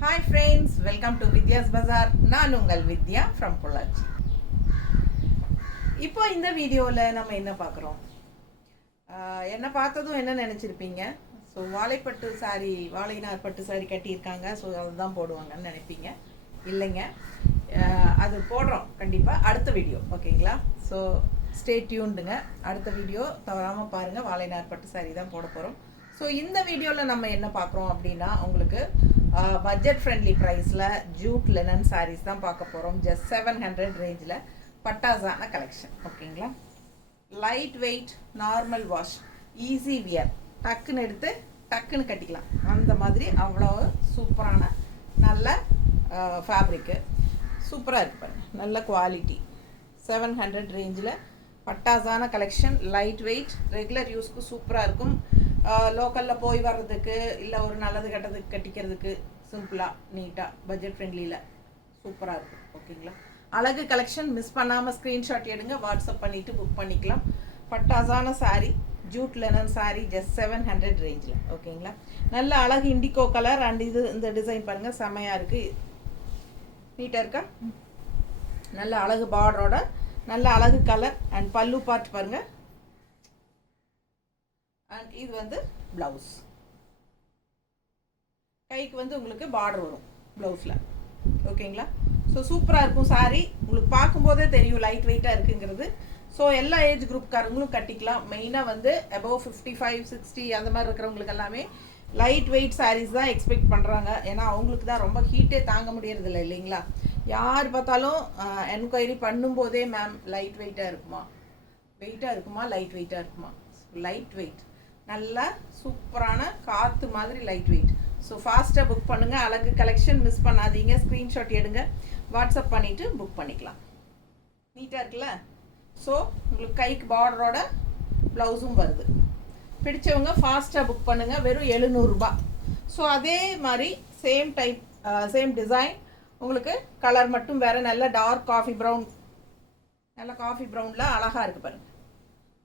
Hi friends, welcome to Vidya's Bazaar. நான் உங்கள் வித்யா from Pollachi. இப்போ இந்த வீடியோவில் நம்ம என்ன பார்க்குறோம், என்ன பார்த்ததும் என்ன நினச்சிருப்பீங்க. ஸோ வாழைப்பட்டு சாரி, வாழைநார் பட்டு சாரி கட்டியிருக்காங்க, ஸோ அதுதான் போடுவாங்கன்னு நினைப்பீங்க. இல்லைங்க, அது போடுறோம் கண்டிப்பாக அடுத்த வீடியோ, ஓகேங்களா. ஸோ ஸ்டே டியூன்டுங்க, அடுத்த வீடியோ தவறாமல் பாருங்கள். வாழைநார் பட்டு சாரி தான் போட போகிறோம். ஸோ இந்த வீடியோவில் நம்ம என்ன பார்க்குறோம் அப்படின்னா, உங்களுக்கு பட்ஜெட் ஃப்ரெண்ட்லி ப்ரைஸில் ஜூட் லெனன் சாரீஸ் தான் பார்க்க போகிறோம். ஜஸ்ட் 700 ரேஞ்சில் பட்டாஸான கலெக்ஷன், ஓகேங்களா. Light weight, normal wash, easy wear, டக்குன்னு எடுத்து டக்குன்னு கட்டிக்கலாம். அந்த மாதிரி அவ்வளோ சூப்பரான நல்ல ஃபேப்ரிக்கு சூப்பராக இருக்குது பாருங்கள். நல்ல குவாலிட்டி 700 ரேஞ்சில் பட்டாஸான கலெக்ஷன். லைட் வெயிட், ரெகுலர் யூஸ்க்கு சூப்பராக இருக்கும். லோக்கலில் போய் வர்றதுக்கு இல்லை ஒரு நல்லது கெட்டதுக்கு கட்டிக்கிறதுக்கு சிம்பிளாக நீட்டாக பட்ஜெட் ஃப்ரெண்ட்லியில் சூப்பராக இருக்கும், ஓகேங்களா. அழகு கலெக்ஷன். மிஸ் பண்ணாமல் ஸ்க்ரீன்ஷாட் எடுங்க, வாட்ஸ்அப் பண்ணிவிட்டு புக் பண்ணிக்கலாம். பட்டாஸான saree, jute linen saree, just 700 ரேஞ்சில், ஓகேங்களா. நல்ல அழகு இண்டிகோ கலர் அண்ட் இது இந்த டிசைன் பாருங்கள், செம்மையாக இருக்குது, நீட்டாக இருக்கா. நல்ல அழகு பார்டரோட நல்ல அழகு கலர் அண்ட் பல்லு பார்ட் பாருங்கள். அண்ட் இது வந்து ப்ளவுஸ், கைக்கு வந்து உங்களுக்கு பார்டர் வரும் ப்ளவுஸில், ஓகேங்களா. ஸோ சூப்பராக இருக்கும் சாரீ, உங்களுக்கு பார்க்கும்போதே தெரியும் லைட் வெயிட்டாக இருக்குங்கிறது. ஸோ எல்லா ஏஜ் குரூப்காரங்களும் கட்டிக்கலாம். மெயினாக வந்து அபவ் 55, 60 அந்த மாதிரி இருக்கிறவங்களுக்கு எல்லாமே லைட் வெயிட் சாரீஸ் தான் எக்ஸ்பெக்ட் பண்ணுறாங்க. ஏன்னா அவங்களுக்கு தான் ரொம்ப ஹீட்டே தாங்க முடியறதில்ல, இல்லைங்களா. யார் பார்த்தாலும் என்கொயரி பண்ணும்போதே மேம் லைட் வெயிட்டாக இருக்குமா, லைட் வெயிட்டாக இருக்குமா. லைட் வெயிட், நல்லா சூப்பரான காற்று மாதிரி லைட் வெயிட். ஸோ ஃபாஸ்ட்டாக புக் பண்ணுங்கள். அழகு கலெக்ஷன் மிஸ் பண்ணாதீங்க. ஸ்க்ரீன்ஷாட் எடுங்க, வாட்ஸ்அப் பண்ணிவிட்டு புக் பண்ணிக்கலாம். நீட்டாக இருக்குல்ல. ஸோ உங்களுக்கு கைக்கு பார்டரோட ப்ளவுஸும் வருது. பிடிச்சவங்க ஃபாஸ்ட்டாக புக் பண்ணுங்கள். வெறும் 700 ரூபா. ஸோ அதே மாதிரி சேம் டைப் சேம் டிசைன், உங்களுக்கு கலர் மட்டும் வேறு. நல்ல டார்க் காஃபி ப்ரௌன், நல்ல காஃபி ப்ரௌனில் அழகாக இருக்குது பாருங்கள்.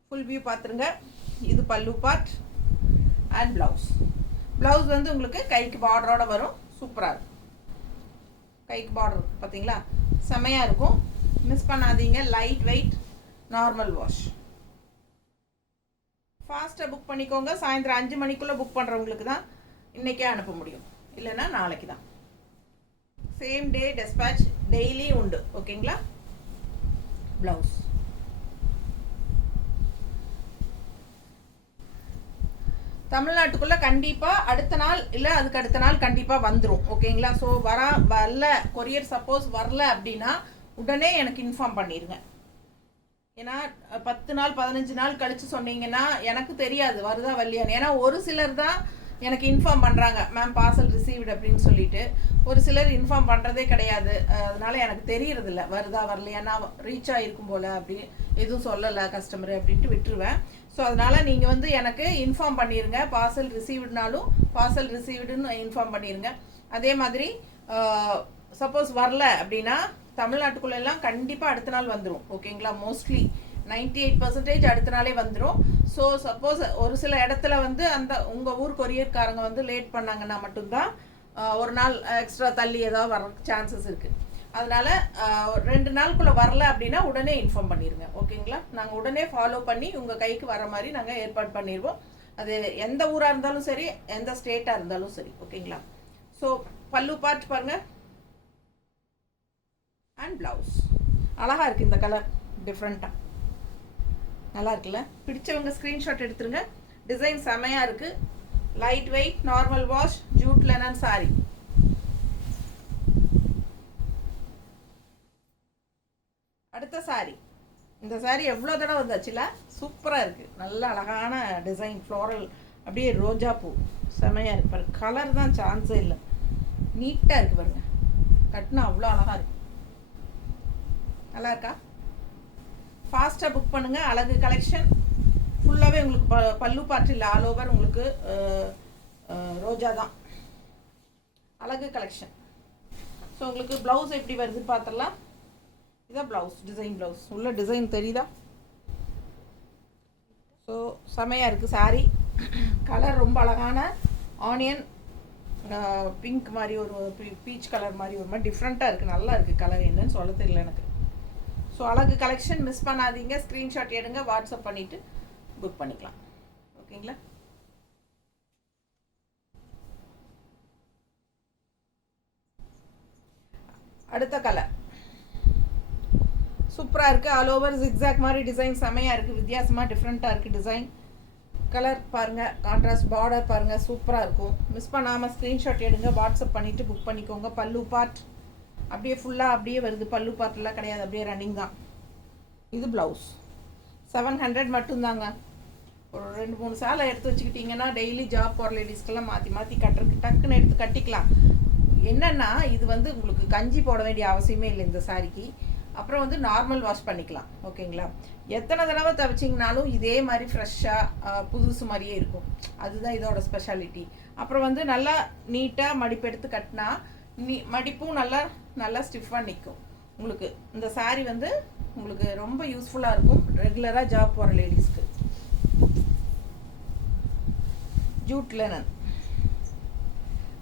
ஃபுல் வியூ பார்த்துருங்க. இது பல்லு பார்ட் அண்ட் ப்ளவுஸ். ப்ளவுஸ் வந்து உங்களுக்கு கைக்கு பார்டரோட வரும். சூப்பராக இருக்கும். கைக்கு பார்டர் பார்த்தீங்களா, செம்மையாக இருக்கும். மிஸ் பண்ணாதீங்க. Light weight, normal wash. ஃபாஸ்ட்டாக புக் பண்ணிக்கோங்க. சாயந்தரம் 5 மணிக்குள்ளே புக் பண்ணுறவங்களுக்கு தான் இன்றைக்கே அனுப்ப முடியும், இல்லைன்னா நாளைக்கு தான். சேம் டே டெஸ்பேட்ச் டெய்லி உண்டு, ஓகேங்களா. ப்ளவுஸ் தமிழ்நாட்டுக்குள்ளே கண்டிப்பாக அடுத்த நாள் இல்லை அதுக்கு அடுத்த நாள் கண்டிப்பாக வந்துடும், ஓகேங்களா. ஸோ வரல கொரியர் சப்போஸ் வரல அப்படின்னா உடனே எனக்கு இன்ஃபார்ம் பண்ணிடுங்க. ஏன்னா 10 நாள் 15 நாள் கழித்து சொன்னீங்கன்னா எனக்கு தெரியாது வருதா வரலையான்னு. ஏன்னா ஒரு சிலர் தான் எனக்கு இன்ஃபார்ம் பண்ணுறாங்க, மேம் பார்சல் ரிசீவ்டு அப்படின்னு சொல்லிட்டு. ஒரு சிலர் இன்ஃபார்ம் பண்ணுறதே கிடையாது. அதனால எனக்கு தெரியறதில்ல வருதா வரலையானா. ரீச் ஆகிருக்கும் போல் அப்படி எதுவும் சொல்லலை கஸ்டமரு அப்படின்ட்டு விட்டுருவேன். ஸோ அதனால் நீங்கள் வந்து எனக்கு இன்ஃபார்ம் பண்ணிடுங்க. பார்சல் ரிசீவ்டுனாலும் பார்சல் ரிசீவ்டுன்னு இன்ஃபார்ம் பண்ணிடுங்க. அதே மாதிரி சப்போஸ் வரல அப்படின்னா தமிழ்நாட்டுக்குள்ளெல்லாம் கண்டிப்பாக அடுத்த நாள் வந்துடும், ஓகேங்களா. மோஸ்ட்லி 98% அடுத்த நாளே வந்துடும். ஸோ சப்போஸ் ஒரு சில இடத்துல வந்து அந்த உங்கள் ஊர் கொரியர்காரங்க வந்து லேட் பண்ணாங்கன்னா மட்டும்தான் ஒரு நாள் எக்ஸ்ட்ரா தள்ளி ஏதாவது வர சான்சஸ் இருக்குது. அதனால் 2 நாளுக்குள்ளே வரல அப்படின்னா உடனே இன்ஃபார்ம் பண்ணிடுங்க, ஓகேங்களா. நாங்கள் உடனே ஃபாலோ பண்ணி உங்கள் கைக்கு வர மாதிரி நாங்கள் ஏற்பாடு பண்ணிடுவோம். அது எந்த ஊராக இருந்தாலும் சரி, எந்த ஸ்டேட்டாக இருந்தாலும் சரி, ஓகேங்களா. ஸோ பல்லு பார்ட் பாருங்கள் அண்ட் ப்ளவுஸ். அழகாக இருக்குது இந்த கலர், டிஃப்ரெண்ட்டாக நல்லா இருக்குல்ல. பிடிச்சவங்க ஸ்க்ரீன்ஷாட் எடுத்துருங்க. டிசைன் செமையாக இருக்குது. Light weight, normal wash, Jude linen sorry. அடுத்த சாரி, இந்த சாரி எவ்வளோ தடவை வந்தாச்சுல, சூப்பராக இருக்குது. நல்ல அழகான டிசைன், ஃப்ளோரல், அப்படியே ரோஜா பூ, செமையாக இருக்குது பாருங்க. கலர் தான் சான்ஸே இல்லை, நீட்டாக இருக்குது பாருங்க. கட்டினா அவ்வளோ அழகாக இருக்குது. நல்லா இருக்கா. ஃபாஸ்ட்டாக புக் பண்ணுங்கள். அழகு கலெக்ஷன் ஃபுல்லாகவே உங்களுக்கு பல்லு பார்ட் இல்லை, ஆல் ஓவர் உங்களுக்கு ரோஜா தான். அழகு கலெக்ஷன். ஸோ உங்களுக்கு ப்ளவுஸ் எப்படி வருது பார்த்துடலாம். இதான் ப்ளவுஸ், டிசைன் ப்ளவுஸ். உள்ள டிசைன் தெரியுதா. ஸோ செமையாக இருக்குது சாரீ. கலர் ரொம்ப அழகான ஆனியன் பிங்க் மாதிரி ஒரு பீச் கலர் மாதிரி ஒரு மாதிரி டிஃப்ரெண்ட்டாக இருக்குது, நல்லா இருக்குது கலர், என்னன்னு சொல்ல தெரியல எனக்கு. ஸோ அழகு கலெக்ஷன் மிஸ் பண்ணாதீங்க, ஸ்க்ரீன்ஷாட் எடுங்க, வாட்ஸ்அப் பண்ணிவிட்டு புக் பண்ணிக்கலாம். ஓகேங்களா? அடுத்த கலர் சூப்பராக இருக்குது, ஆல் ஓவர் ஜிக்ஸாக் மாதிரி டிசைன் செமையாக இருக்குது, வித்தியாசமாக டிஃப்ரெண்ட்டாக இருக்குது டிசைன். கலர் பாருங்கள், கான்ட்ராஸ்ட் பார்டர் பாருங்கள், சூப்பராக இருக்கும். மிஸ் பண்ணாமல் ஸ்க்ரீன்ஷாட் எடுங்க, வாட்ஸ்அப் பண்ணிவிட்டு புக் பண்ணிக்கோங்க. பல்லு பார்ட் அப்படியே ஃபுல்லாக அப்படியே வருது, பல்லு பார்ட்லாம் கிடையாது, அப்படியே ரன்னிங் தான். இது ப்ளவுஸ் 700 மட்டும்தாங்க. ஒரு 2-3 சேலை எடுத்து வச்சுக்கிட்டிங்கன்னா டெய்லி ஜாப் போகிற லேடிஸ்க்கெல்லாம் மாற்றி மாற்றி கட்டுறதுக்கு டக்குன்னு எடுத்து கட்டிக்கலாம். என்னென்னா இது வந்து உங்களுக்கு கஞ்சி போட வேண்டிய அவசியமே இல்லை இந்த சாரிக்கு. அப்புறம் வந்து நார்மல் வாஷ் பண்ணிக்கலாம். ஓகேங்களா? எத்தனை தடவை துவைச்சிங்கனாலும் இதே மாதிரி ஃப்ரெஷ்ஷாக புதுசு மாதிரியே இருக்கும், அதுதான் இதோட ஸ்பெஷாலிட்டி. அப்புறம் வந்து நல்லா நீட்டாக மடிப்பு எடுத்து கட்டினா மடிப்பும் நல்லா நல்லா ஸ்டிஃபாக நிற்கும். உங்களுக்கு இந்த சாரீ வந்து உங்களுக்கு ரொம்ப யூஸ்ஃபுல்லாக இருக்கும் ரெகுலராக ஜாப் போகிற லேடிஸ்க்கு. ஜூட் லெனன்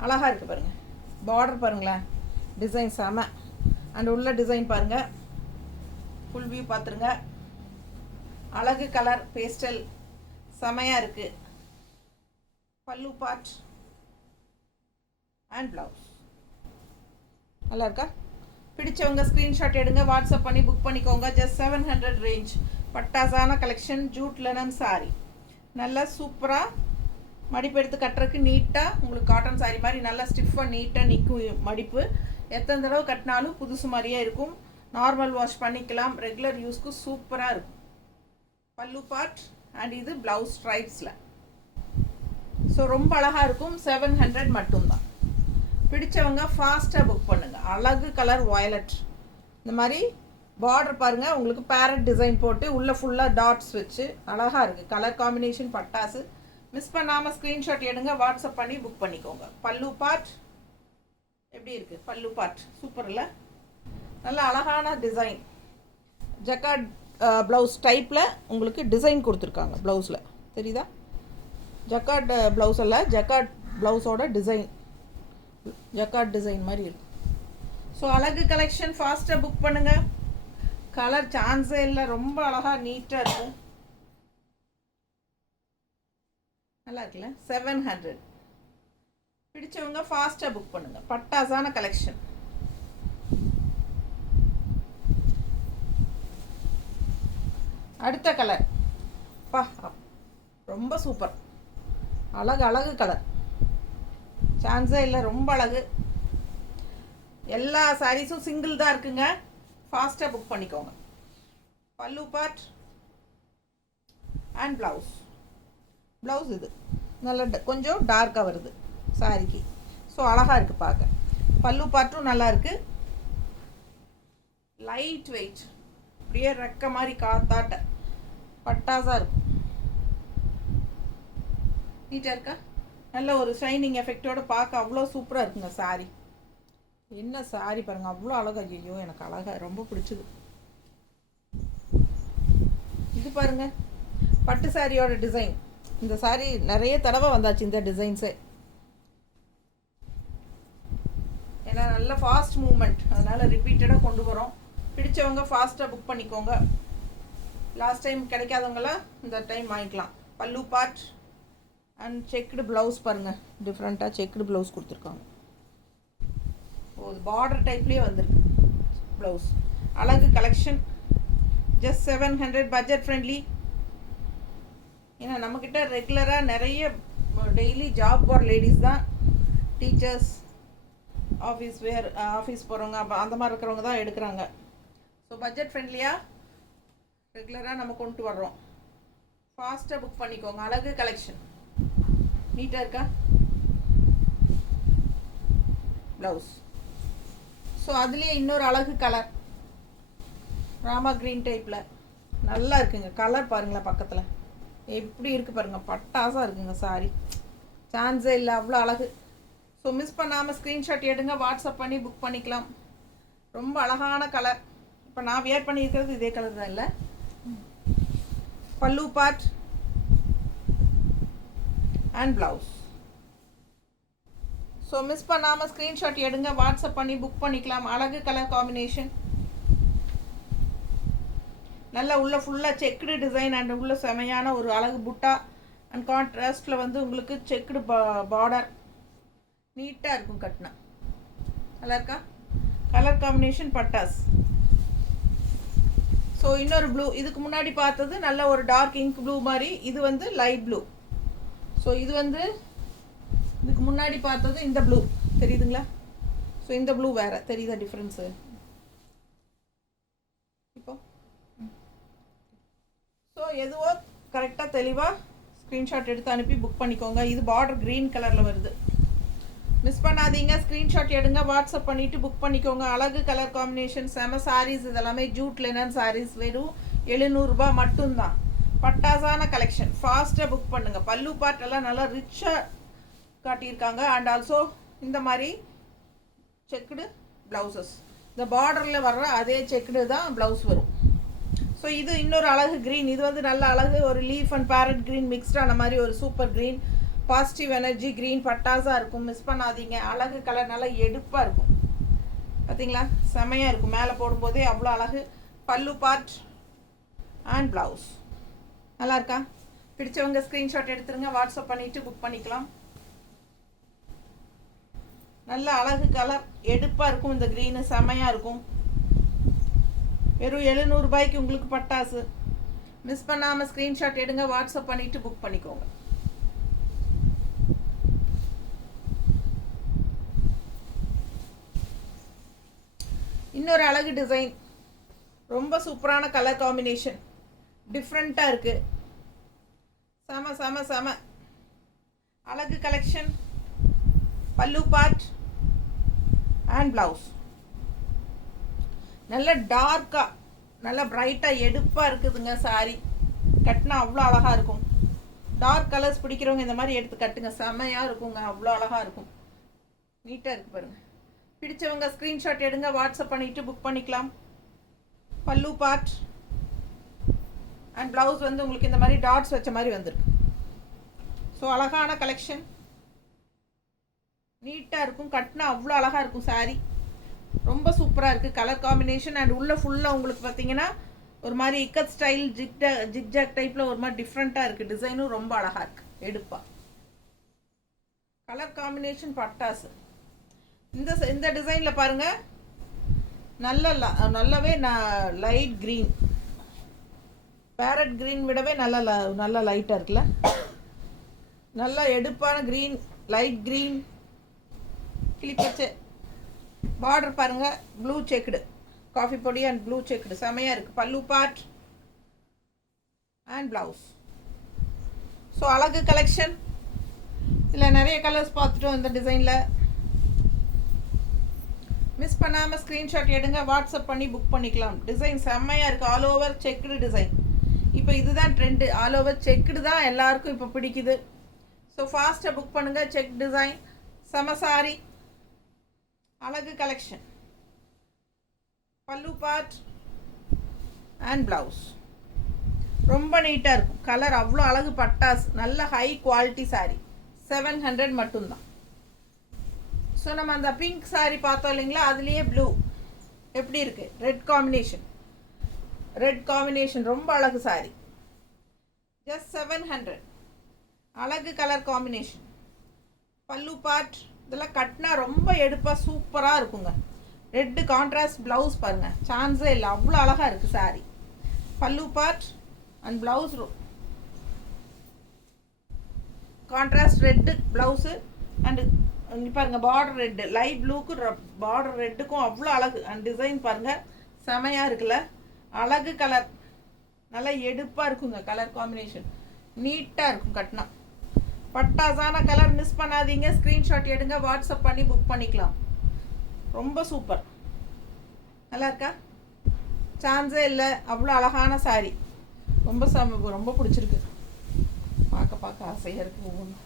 அழகாக இருக்குது பாருங்கள், பார்டர் பாருங்களேன், டிசைன் செம. அண்ட் உள்ள டிசைன் பாருங்கள், ஃபுல் வியூ பார்த்துருங்க. அழகு கலர் பேஸ்டல் செமையாக இருக்குது. பல்லு பார்ட் அண்ட் ப்ளவுஸ் நல்லா இருக்கா? பிடிச்சவங்க ஸ்க்ரீன்ஷாட் எடுங்க, வாட்ஸ்அப் பண்ணி புக் பண்ணிக்கோங்க. Just 700 range. பட்டாசான கலெக்ஷன், ஜூட் லெனன் சாரி, நல்லா சூப்பராக மடிப்பு எடுத்து கட்டுறதுக்கு நீட்டாக உங்களுக்கு காட்டன் சாரி மாதிரி நல்லா ஸ்டிஃபாக நீட்டாக நிற்கும் மடிப்பு. எத்தனை தடவை கட்டினாலும் புதுசு மாதிரியே இருக்கும். நார்மல் வாஷ் பண்ணிக்கலாம், ரெகுலர் யூஸ்க்கு சூப்பராக இருக்கும். பல்லு பார்ட் அண்ட் இது ப்ளவுஸ் ஸ்ட்ரைப்ஸில். ஸோ ரொம்ப அழகாக இருக்கும். 700 மட்டும்தான். பிடிச்சவங்க ஃபாஸ்ட்டாக புக் பண்ணுங்கள். அழகு கலர் வயலட், இந்த மாதிரி பார்டர் பாருங்கள், உங்களுக்கு பேரட் டிசைன் போட்டு உள்ளே ஃபுல்லாக டாட்ஸ் வச்சு அழகாக இருக்குது. கலர் காம்பினேஷன் பட்டாசு. மிஸ் பண்ணாமல் ஸ்க்ரீன்ஷாட் எடுங்க, வாட்ஸ்அப் பண்ணி புக் பண்ணிக்கோங்க. பல்லு பார்ட் எப்படி இருக்குது? பல்லு பார்ட் சூப்பர் இல்லை? நல்ல அழகான டிசைன். ஜக்கார்ட் ப்ளவுஸ் டைப்பில் உங்களுக்கு டிசைன் கொடுத்துருக்காங்க ப்ளவுஸில், தெரியுதா? ஜக்கார்ட் ப்ளவுஸ் இல்லை, ஜக்கார்ட் ப்ளவுஸோட டிசைன், ஜக்கார்ட் டிசைன் மாதிரி இருக்கும். ஸோ அழகு கலெக்ஷன், ஃபாஸ்ட்டாக புக் பண்ணுங்கள். கலர் சான்ஸே இல்லை, ரொம்ப அழகாக நீட்டாக இருக்கும். நல்லா இருக்குல்ல? 700. பிடிச்சவங்க ஃபாஸ்ட்டாக புக் பண்ணுங்கள். பட்டாசான கலெக்ஷன். அடுத்த கலர் பா, ரொம்ப சூப்பர், அழகு அழகு கலர், சான்ஸே இல்லை, ரொம்ப அழகு. எல்லா சாரீஸும் சிங்கிள் தான் இருக்குங்க, ஃபாஸ்ட்டாக புக் பண்ணிக்கோங்க. பல்லு பார்ட் அண்ட் ப்ளவுஸ். ப்ளவுஸ் இது நல்ல கொஞ்சம் டார்க்காக வருது சாரிக்கு. ஸோ அழகாக இருக்குது பார்க்க. பல்லு பார்ட்டும் நல்லா இருக்குது, லைட் வெயிட், அப்படியே ரெக்க மாதிரி காத்தாட்ட பட்டாசாக இருக்கும். நீட்டாக இருக்கா? நல்ல ஒரு ஷைனிங் எஃபெக்டோடு பார்க்க அவ்வளோ சூப்பராக இருக்குங்க சாரி. என்ன சாரி பாருங்கள், அவ்வளோ அழகாக. ஐயோ எனக்கு அழகாக ரொம்ப பிடிச்சது. இது பாருங்கள், பட்டு சாரியோட டிசைன். இந்த சாரி நிறைய தடவை வந்தாச்சு இந்த டிசைன்ஸு, ஏன்னா நல்ல ஃபாஸ்ட் மூவ்மெண்ட், அதனால் ரிப்பீட்டடாக கொண்டு வரோம். பிடிச்சவங்க ஃபாஸ்ட்டாக புக் பண்ணிக்கோங்க. லாஸ்ட் டைம் கிடைக்காதவங்களாம் இந்த டைம் வாங்கிக்கலாம். பல்லு பார்ட் அண்ட் செக்குடு ப்ளவுஸ் பாருங்கள், டிஃப்ரெண்ட்டாக செக்குடு ப்ளவுஸ் கொடுத்துருக்காங்க. ஒரு பார்டர் டைப்லேயே வந்திருக்கு ப்ளவுஸ். அழகு கலெக்ஷன். Just 700, budget friendly. ஏன்னா நம்மக்கிட்ட ரெகுலராக நிறைய டெய்லி ஜாப் போகிற லேடிஸ் தான், டீச்சர்ஸ், ஆஃபீஸ் போகிறவங்க அந்த மாதிரி இருக்கிறவங்க தான் எடுக்கிறாங்க. ஸோ பட்ஜெட் ஃப்ரெண்ட்லியாக ரெகுலராக நம்ம கொண்டு வர்றோம். ஃபாஸ்ட்டாக புக் பண்ணிக்கோங்க. அழகு கலெக்ஷன். நீட்டாக இருக்கா? ப்ளவுஸ். ஸோ அதுலேயே இன்னொரு அழகு கலர், ராமா க்ரீன் டைப்பில் நல்லா இருக்குங்க. கலர் பாருங்களேன், பக்கத்தில் எப்படி இருக்குது பாருங்கள், பட்டாசாக இருக்குங்க சாரி. சான்ஸே இல்லை, அவ்வளோ அழகு. ஸோ மிஸ் பண்ணாமல் ஸ்க்ரீன்ஷாட் எடுங்க, வாட்ஸ்அப் பண்ணி புக் பண்ணிக்கலாம். ரொம்ப அழகான கலர். இப்போ நான் வியர் பண்ணியிருக்கிறது இதே கலர் தான் இல்லை? பல்லு part and blouse. So miss பண்ணாமல் ஸ்க்ரீன்ஷாட் எடுங்க, வாட்ஸ்அப் பண்ணி புக் பண்ணிக்கலாம். அழகு கலர் காம்பினேஷன், நல்லா உள்ள ஃபுல்லாக செக்குடு டிசைன் அண்ட் உள்ள செமையான ஒரு அழகு புட்டா அண்ட் கான்ட்ராஸ்டில் வந்து உங்களுக்கு செக்குடு பார்டர் நீட்டாக இருக்கும் கட்டினா. நல்லா இருக்கா? கலர் காம்பினேஷன் பட்டாஸ். ஸோ இன்னொரு ப்ளூ, இதுக்கு முன்னாடி பார்த்தது நல்ல ஒரு டார்க் இங்க் ப்ளூ மாதிரி, இது வந்து லைட் ப்ளூ. ஸோ இது வந்து இதுக்கு முன்னாடி பார்த்தது இந்த ப்ளூ தெரியுதுங்களா? ஸோ இந்த ப்ளூ வேறு தெரியுதா டிஃப்ரென்ஸு? இப்போ ஸோ எதுவோ கரெக்டாக தெளிவாக ஸ்க்ரீன்ஷாட் எடுத்து அனுப்பி புக் பண்ணிக்கோங்க. இது பார்டர் க்ரீன் கலரில் வருது, மிஸ் பண்ணாதீங்க. ஸ்க்ரீன்ஷாட் எடுங்க, வாட்ஸ்அப் பண்ணிவிட்டு புக் பண்ணிக்கோங்க. அழகு கலர் காம்பினேஷன், செம சாரீஸ். இதெல்லாமே ஜூட் லினன் சாரீஸ், வெறும் 700 மட்டும்தான். பட்டாசான கலெக்ஷன், ஃபாஸ்ட்டாக புக் பண்ணுங்கள். பல்லு பார்ட் எல்லாம் நல்லா ரிச்சாக காட்டியிருக்காங்க. அண்ட் ஆல்சோ இந்த மாதிரி செக்குடு ப்ளவுசஸ், இந்த பார்டரில் வர்ற அதே செக்குடு தான் ப்ளவுஸ் வரும். ஸோ இது இன்னொரு அழகு க்ரீன், இது வந்து நல்ல அழகு ஒரு லீஃப் அண்ட் பேரட் க்ரீன் மிக்ஸ்டான மாதிரி ஒரு super green, positive energy green, பட்டாஸாக இருக்கும். மிஸ் பண்ணாதீங்க. அழகு கலர் நல்லா எடுப்பாக இருக்கும், பார்த்தீங்களா? செமையாக இருக்கும். மேலே போடும்போதே அவ்வளோ அழகு. பல்லு பார்ட் அண்ட் ப்ளவுஸ் நல்லா இருக்கா? பிடிச்சவங்க ஸ்க்ரீன்ஷாட் எடுத்துருங்க, வாட்ஸ்அப் பண்ணிவிட்டு புக் பண்ணிக்கலாம். நல்ல அழகு கலர் எடுப்பாக இருக்கும். இந்த க்ரீனு செமையாக இருக்கும். வெறும் 700 உங்களுக்கு பட்டாசு. மிஸ் பண்ணாமல் ஸ்க்ரீன்ஷாட் எடுங்க, வாட்ஸ்அப் பண்ணிவிட்டு புக் பண்ணிக்கோங்க. இன்னொரு அழகு டிசைன், ரொம்ப சூப்பரான கலர் காம்பினேஷன், டிஃப்ரெண்ட்டாக இருக்குது. செம செம செம அழகு கலெக்ஷன். பல்லு பார்ட் அண்ட் ப்ளவுஸ் நல்ல டார்க்காக நல்லா பிரைட்டாக எடுப்பாக இருக்குதுங்க. சாரி கட்டினா அவ்வளோ அழகாக இருக்கும். டார்க் கலர்ஸ் பிடிக்கிறவங்க இந்த மாதிரி எடுத்து கட்டுங்க, செமையாக இருக்குங்க. அவ்வளோ அழகாக இருக்கும், நீட்டாக இருக்குது பாருங்கள். பிடிச்சவங்க ஸ்க்ரீன்ஷாட் எடுங்க, வாட்ஸ்அப் பண்ணிவிட்டு புக் பண்ணிக்கலாம். பல்லு பார்ட் அண்ட் ப்ளவுஸ் வந்து உங்களுக்கு இந்த மாதிரி டாட்ஸ் வச்ச மாதிரி வந்திருக்கு. ஸோ அழகான கலெக்ஷன், நீட்டாக இருக்கும். கட்டினா அவ்வளோ அழகாக இருக்கும். சாரி ரொம்ப சூப்பராக இருக்குது. கலர் காம்பினேஷன் அண்ட் உள்ள ஃபுல்லாக உங்களுக்கு பார்த்தீங்கன்னா ஒரு மாதிரி இக்கத் ஸ்டைல் ஜிக்ஜாக் டைப்பில் ஒரு மாதிரி டிஃப்ரெண்ட்டாக இருக்குது. டிசைனும் ரொம்ப அழகாக இருக்குது, எடுப்பா. கலர் காம்பினேஷன் பட்டாசு. இந்த டிசைனில் பாருங்கள், நல்லாவே லைட் க்ரீன், பேரட் க்ரீன் விடவே நல்லா லைட்டாக இருக்குல்ல? நல்லா எடுப்பான க்ரீன், லைட் க்ரீன், கிளிப்பச்சை பார்டர் பாருங்கள், ப்ளூ செக்குடு, காஃபி பொடி அண்ட் ப்ளூ செக்குடு செமையாக இருக்குது. பல்லு பார்ட் அண்ட் ப்ளவுஸ். ஸோ அழகு கலெக்ஷன். இதில் நிறைய கலர்ஸ் பார்த்துட்டோம் இந்த டிசைனில். மிஸ் பண்ணாமல் ஸ்க்ரீன்ஷாட் எடுங்க, வாட்ஸ்அப் பண்ணி புக் பண்ணிக்கலாம். டிசைன் செம்மையாக இருக்குது. All over checked design. இப்போ இதுதான் ட்ரெண்டு. ஆல் ஓவர் செக்குடு தான் எல்லாருக்கும் இப்போ பிடிக்குது. ஸோ ஃபாஸ்ட்டாக புக் பண்ணுங்கள். செக் டிசைன், செம சாரி, அழகு கலெக்ஷன். பல்லு பார்ட் அண்ட் ப்ளவுஸ் ரொம்ப நீட்டாக இருக்கும். கலர் அவ்வளோ அழகு. பட்டாஸ், நல்ல ஹை குவாலிட்டி சாரி. 700 மட்டும்தான். ஸோ நம்ம அந்த பிங்க் சாரி பார்த்தோம் இல்லைங்களா, அதுலேயே ப்ளூ எப்படி இருக்குது, ரெட் காம்பினேஷன் ரொம்ப அழகு சாரி. ஜஸ்ட் 700. அழகு கலர் காம்பினேஷன். பல்லு பார்ட் இதெல்லாம் கட்டினா ரொம்ப எடுப்பாக சூப்பராக இருக்குங்க. ரெட்டு கான்ட்ராஸ்ட் ப்ளவுஸ் பாருங்கள், சான்ஸே இல்லை, அவ்வளோ அழகாக இருக்குது சாரி. பல்லு part and blouse contrast red blouse and பாருங்கள் பார்டர் ரெட்டு, லைட் ப்ளூக்கு பார்டர் ரெட்டுக்கும் அவ்வளோ அழகு. அண்ட் டிசைன் பாருங்கள் செமையாக இருக்குல்ல? அழகு கலர், நல்லா எடுப்பாக இருக்குங்க. கலர் காம்பினேஷன் நீட்டாக இருக்கும் கட்டினா. பட்டாசான கலர். மிஸ் பண்ணாதீங்க. ஸ்க்ரீன்ஷாட் எடுங்க, வாட்ஸ்அப் பண்ணி புக் பண்ணிக்கலாம். ரொம்ப சூப்பர். நல்லா இருக்கா? சான்ஸே இல்லை, அவ்வளோ அழகான சாரி. ரொம்ப பிடிச்சிருக்கு. பார்க்க ஆசையாக இருக்குது ஒவ்வொன்றும்.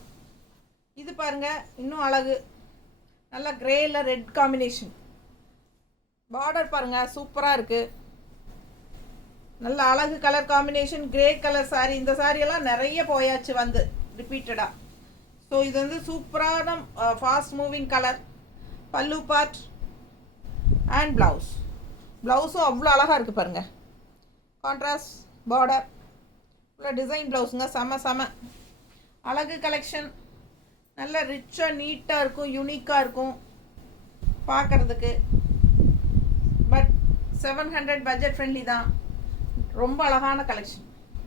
இது பாருங்கள், இன்னும் அழகு. நல்லா கிரேயில் ரெட் காம்பினேஷன். பார்டர் பாருங்கள் சூப்பராக இருக்குது. நல்ல அழகு colour combination. Grey colour sorry. இந்த சாரியெல்லாம் நிறைய போயாச்சு வந்து ரிப்பீட்டடாக. ஸோ ஸோ இது வந்து சூப்பரான ஃபாஸ்ட் மூவிங் கலர். பல்லு பார்ட் அண்ட் ப்ளவுஸ். ப்ளவுஸும் அவ்வளோ அழகாக இருக்குது பாருங்கள். கான்ட்ராஸ்ட் பார்டர், இவ்வளோ டிசைன் ப்ளவுஸுங்க. செம அழகு கலெக்ஷன். நல்ல ரிச்சாக நீட்டாக இருக்கும், யூனிக்காக இருக்கும் பார்க்குறதுக்கு. பட் 700 பட்ஜெட் ஃப்ரெண்ட்லி தான். ரொம்ப அழகான கலெக்ஷன்.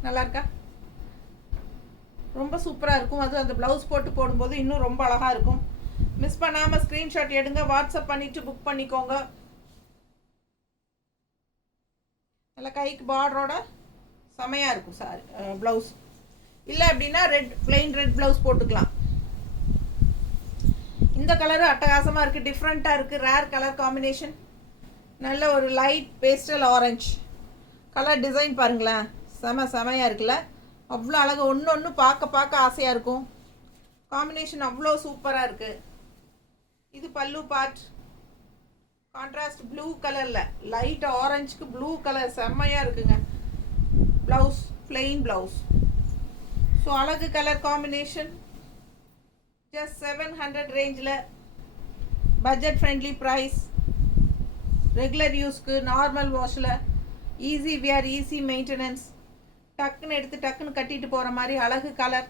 நல்லா இருக்கா? ரொம்ப சூப்பராக இருக்கும். அது அந்த ப்ளவுஸ் போடும்போது இன்னும் ரொம்ப அழகாக இருக்கும். மிஸ் பண்ணாமல் ஸ்க்ரீன்ஷாட் எடுங்க, வாட்ஸ்அப் பண்ணிவிட்டு புக் பண்ணிக்கோங்க. நல்லா கைக்கு பார்டரோட செமையாக இருக்கும் சாரி ப்ளவுஸ். இல்லை அப்படின்னா பிளெயின் ரெட் ப்ளவுஸ் போட்டுக்கலாம். இந்த கலரும் அட்டகாசமாக இருக்குது, டிஃப்ரெண்ட்டாக இருக்குது. Rare colour combination. நல்ல ஒரு light pastel orange colour design பாருங்களேன். செமையாக இருக்குல்ல? அவ்வளோ அழகு. ஒன்று பார்க்க ஆசையாக இருக்கும். காம்பினேஷன் அவ்வளோ சூப்பராக இருக்குது. இது பல்லு பார்ட். கான்ட்ராஸ்ட் ப்ளூ கலரில் லைட் ஆரஞ்சுக்கு ப்ளூ கலர் செம்மையாக இருக்குங்க. Blouse plain blouse. ஸோ அழகு கலர் காம்பினேஷன். ஜஸ்ட் 700 ரேஞ்சில் பட்ஜெட் ஃப்ரெண்ட்லி ப்ரைஸ். ரெகுலர் யூஸ்க்கு, நார்மல் வாஷில், ஈஸி வியர், ஈஸி மெயின்டெனன்ஸ். டக்குன்னு எடுத்து டக்குன்னு கட்டிட்டு போகிற மாதிரி அழகு கலர்.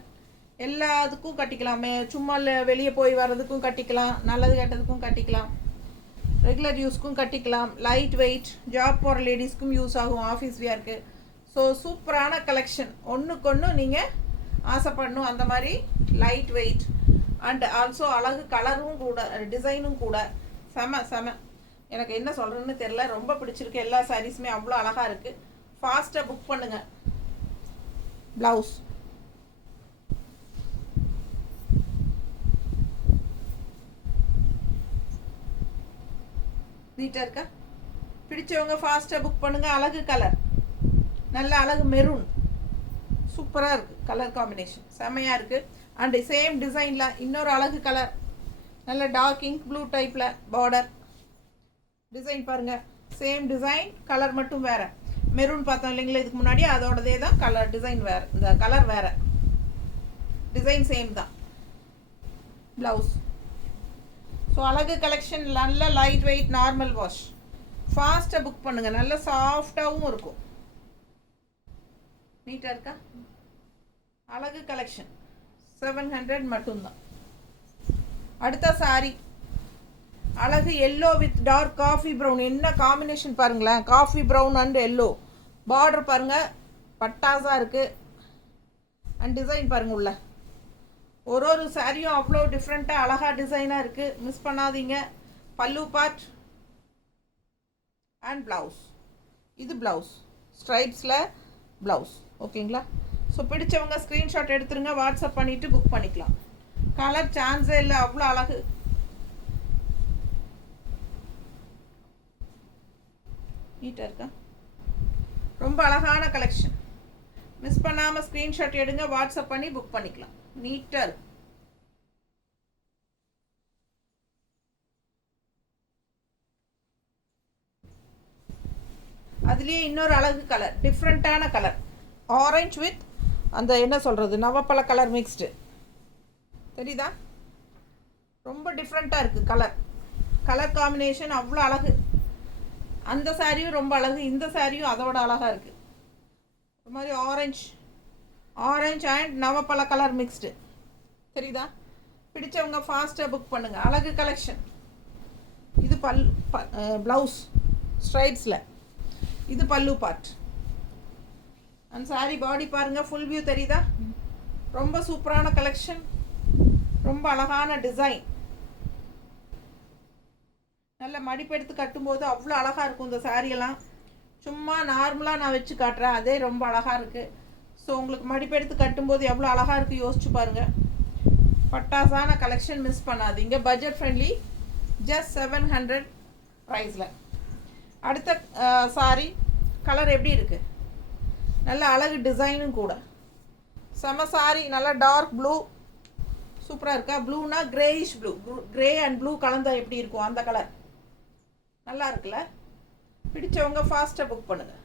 எல்லாத்துக்கும் கட்டிக்கலாம். சும்மா வெளியே போய் வர்றதுக்கும் கட்டிக்கலாம், நல்லது கெட்டதுக்கும் கட்டிக்கலாம், ரெகுலர் யூஸ்க்கும் கட்டிக்கலாம். லைட் வெயிட், ஜாப் போகிற லேடிஸ்க்கும் யூஸ் ஆகும், ஆஃபீஸ் வியருக்கு. ஸோ சூப்பரான கலெக்ஷன். ஒன்றுக்கொன்று நீங்கள் ஆசைப்படணும் அந்த மாதிரி லைட் வெயிட் அண்ட் ஆல்சோ அழகு கலரும் கூட, டிசைனும் கூட. செம. எனக்கு என்ன சொல்கிறேன்னு தெரில, ரொம்ப பிடிச்சிருக்கு. எல்லா சாரீஸுமே அவ்வளோ அழகாக இருக்குது. ஃபாஸ்ட்டாக புக் பண்ணுங்கள். ப்ளவுஸ் நீட்டாக இருக்கா? பிடிச்சவங்க ஃபாஸ்ட்டாக புக் பண்ணுங்கள். அழகு கலர், நல்ல அழகு மெரூன், சூப்பராக இருக்குது. கலர் காம்பினேஷன் செம்மையாக இருக்குது. அண்டு சேம் டிசைனில் இன்னொரு அழகு கலர், நல்ல டார்க் இங்க் ப்ளூ டைப்பில் பார்டர் டிசைன் பாருங்கள். சேம் டிசைன், கலர் மட்டும் வேறு. மெரூன் பார்த்தோம் இல்லைங்களா இதுக்கு முன்னாடி, அதோடதே தான் கலர். டிசைன் வேறு, இந்த கலர் வேறு, டிசைன் சேம் தான். ப்ளவுஸ். ஸோ அழகு கலெக்ஷன். நல்ல லைட் வெயிட், நார்மல் வாஷ். ஃபாஸ்ட்டாக புக் பண்ணுங்கள். நல்ல சாஃப்டாகவும் இருக்கும். நீட்டாக இருக்கா? அழகு கலெக்ஷன் 700 மட்டும்தான். அடுத்த சாரி அழகு yellow with dark coffee brown. என்ன காம்பினேஷன் பாருங்களேன். Coffee brown and yellow. Border பாருங்கள், பட்டாஸாக இருக்குது. அண்ட் டிசைன் பாருங்கள் உள்ள. ஒரு சாரியும் அவ்வளோ டிஃப்ரெண்ட்டாக அழகாக டிசைனாக இருக்குது. மிஸ் பண்ணாதீங்க. பல்லு பார்ட் அண்ட் ப்ளவுஸ். இது ப்ளவுஸ் ஸ்ட்ரைப்ஸில் ப்ளவுஸ். ஓகேங்களா? ஸோ பிடிச்சவங்க ஸ்க்ரீன்ஷாட் எடுத்துருங்க, வாட்ஸ்அப் பண்ணிவிட்டு புக் பண்ணிக்கலாம். கலர் சான்ஸே இல்லை, அவ்வளோ அழகு. நீட்டாக இருக்கா? ரொம்ப அழகான கலெக்ஷன். மிஸ் பண்ணாமல் ஸ்க்ரீன்ஷாட் எடுங்க, வாட்ஸ்அப் பண்ணி புக் பண்ணிக்கலாம். நீட்டாக இருக்கு. அதுலேயே இன்னொரு அழகு கலர், டிஃப்ரெண்ட்டான கலர். ஆரஞ்சு வித் அந்த என்ன சொல்கிறது, நவப்பழ கலர் மிக்ஸ்டு. தெரியுதா? ரொம்ப டிஃப்ரெண்ட்டாக இருக்குது கலர் காம்பினேஷன் அவ்வளோ அழகு. அந்த சாரியும் ரொம்ப அழகு, இந்த சாரியும் அதோட அழகாக இருக்குது. ஒரு மாதிரி ஆரஞ்சு அண்ட் நவப்பழ கலர் மிக்ஸ்டு. தெரியுதா? பிடிச்சவங்க ஃபாஸ்ட்டாக புக் பண்ணுங்கள். அழகு கலெக்ஷன். இது ப்ளவுஸ் ஸ்ட்ரைப்ஸில். இது பல்லு பார்ட். அந்த சாரி பாடி பாருங்கள், ஃபுல் வியூ தெரியுதா? ரொம்ப சூப்பரான கலெக்ஷன், ரொம்ப அழகான டிசைன். நல்ல மடிப்பெடுத்து கட்டும்போது அவ்வளோ அழகாக இருக்கும் இந்த சாரியெல்லாம். சும்மா நார்மலாக நான் வச்சு காட்டுறேன், அதே ரொம்ப அழகாக இருக்குது. ஸோ உங்களுக்கு மடிப்பெடுத்து கட்டும்போது எவ்வளோ அழகாக இருக்குது யோசிச்சு பாருங்கள். பட்டாசான கலெக்ஷன், மிஸ் பண்ணாதீங்க. பட்ஜெட் ஃப்ரெண்ட்லி, ஜஸ்ட் 700 ப்ரைஸில். அடுத்த சாரி கலர் எப்படி இருக்குது? நல்ல அழகு டிசைனும் கூட. செம சாரி. நல்லா டார்க் ப்ளூ, சூப்பராக இருக்கா? ப்ளூனா greyish blue, grey and blue கலந்தா எப்படி இருக்கும் அந்த கலர். நல்லா இருக்குல்ல? பிடிச்சவங்க ஃபாஸ்ட்டாக புக் பண்ணுங்கள்.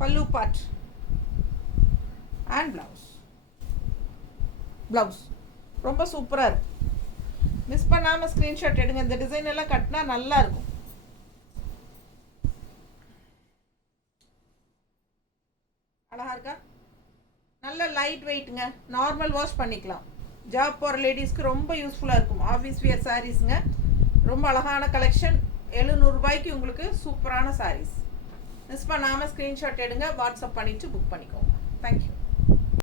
பல்லு பார்ட் அண்ட் ப்ளவுஸ். ப்ளவுஸ். ரொம்ப சூப்பராக இருக்குது. மிஸ் பண்ணாமல் ஸ்க்ரீன்ஷாட் எடுங்க. இந்த டிசைன் எல்லாம் கட்டினா நல்லா இருக்கும். அழகா இருக்கா? நல்ல லைட் வெயிட்டுங்க. நார்மல் வாஷ் பண்ணிக்கலாம். ஜாப் போகிற லேடிஸ்க்கு ரொம்ப யூஸ்ஃபுல்லாக இருக்கும். ஆஃபீஸ் வியர் சாரீஸுங்க. ரொம்ப அழகான கலெக்ஷன். 700 ரூபாய்க்கு உங்களுக்கு சூப்பரான சாரீஸ். மிஸ் பண்ணாமல் ஸ்க்ரீன்ஷாட் எடுங்க. வாட்ஸ்அப் பண்ணிவிட்டு புக் பண்ணிக்கோங்க. தேங்க்யூ.